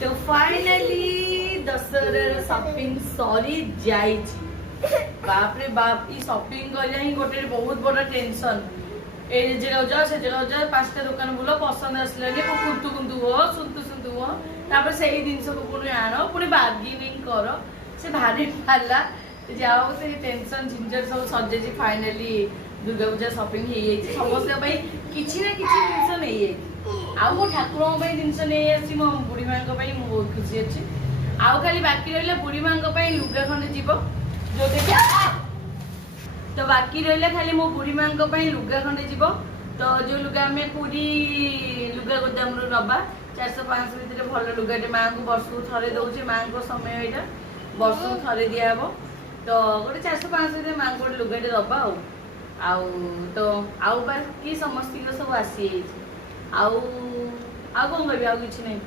तो finally Dussehra shopping sorry जाइछि बाप रे बाप ई शॉपिंग करिया ही गोटे बहुत बड़ा टेंशन ए जगह जा से जगह जा पांचटा दुकान बुलो पसंद आसलेनी को कुंतु कुंतु हो सुंतु हो तापर सेही दिन सब पुणी आनो पुणी बार्गेनिंग करो से भारी पाला जाओ से टेंशन झिंझट सब सजेछि फाइनली दुर्गा पूजा शॉपिंग हे जाइछि समस्त भाई किछि ना किछि जिंस नै जाइछि आउ मो ठाकुर भाई जिनस नहीं आसी मो बुढ़ी माँ मु बहुत खुशी अच्छी आउ खाली बाकी रहा बुढ़ी माँ लुगा खंडे जीव जो तो बाकी रहा खाली मो बुढ़ी माँ लुगा खंडे जीव तो जो लुगा आम पूरी लुगा गोदाम रू नवा 400-500 भितर भल लुगाटे माँ को वर्ष को थे दौचे माँ को समय यहाँ वर्ष को थे दिहब तो गोटे 400-500 माँ को गोटे लुगाटे दबा आउ तो आउ बाकी समस्त सब आसी आउ कौन कह किसी नहीं।